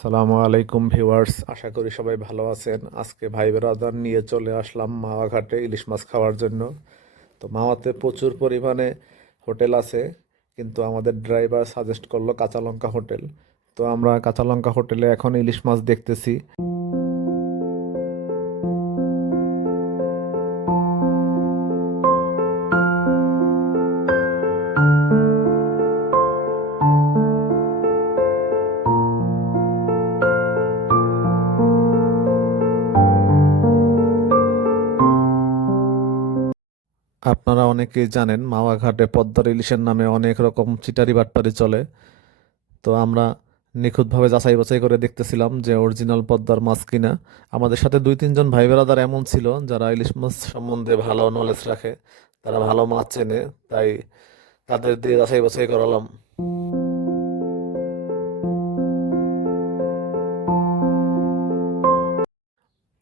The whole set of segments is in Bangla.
সালামু আলাইকুম ভিউয়ার্স, আশা করি সবাই ভালো আছেন। আজকে ভাই বেরাদার নিয়ে চলে আসলাম মাওয়া ঘাটে ইলিশ মাছ খাওয়ার জন্য। তো মাওয়াতে প্রচুর পরিমাণে হোটেল আছে, কিন্তু আমাদের ড্রাইভার সাজেস্ট করলো কাঁচালঙ্কা হোটেল। তো আমরা কাঁচালঙ্কা হোটেলে এখন ইলিশ মাছ দেখতেছি। আপনারা অনেকেই জানেন মাওয়া ঘাটে পদ্মার ইলিশের নামে অনেক রকম চিটারি বাটপারি চলে। তো আমরা নিখুঁতভাবে যাচাই বাছাই করে দেখতেছিলাম যে অরিজিনাল পদ্মার মাছ কিনা। আমাদের সাথে দুই তিনজন ভাই বেরাদার এমন ছিল যারা ইলিশ মাছ সম্বন্ধে ভালো নলেজ রাখে, তারা ভালো মাছ চেনে। তাই তাদের দিয়ে যাচাই বাছাই করালাম।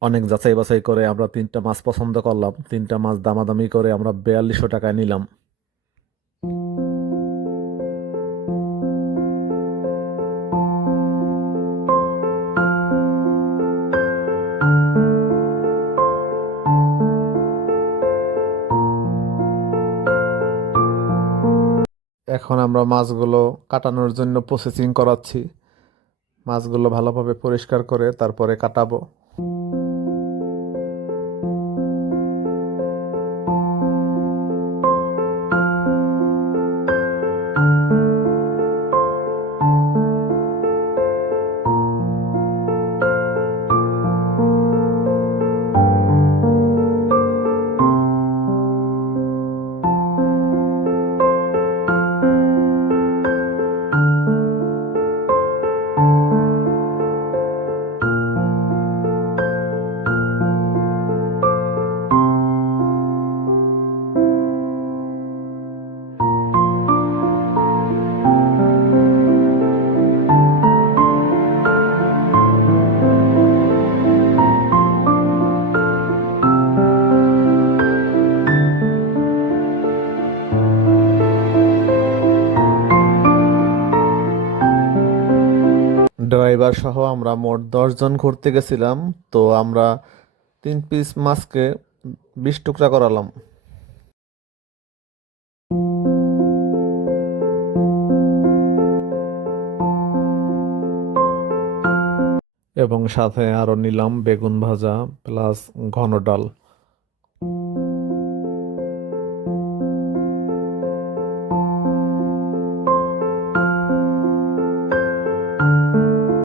অনেক যাচাই বাছাই করে আমরা তিনটা মাছ পছন্দ করলাম। তিনটা মাছ দামাদামি করে আমরা 4200 টাকায় নিলাম। এখন আমরা মাছগুলো কাটানোর জন্য প্রসেসিং করাচ্ছি। মাছগুলো ভালোভাবে পরিষ্কার করে তারপরে কাটাবো। ড্রাইভার সহ আমরা মোট 10 জন ঘুরতে গেছিলাম। তো আমরা 3 পিস মাছকে 20 টুকরা করালাম এবং সাথে আরো নিলাম বেগুন ভাজা প্লাস ঘন ডাল।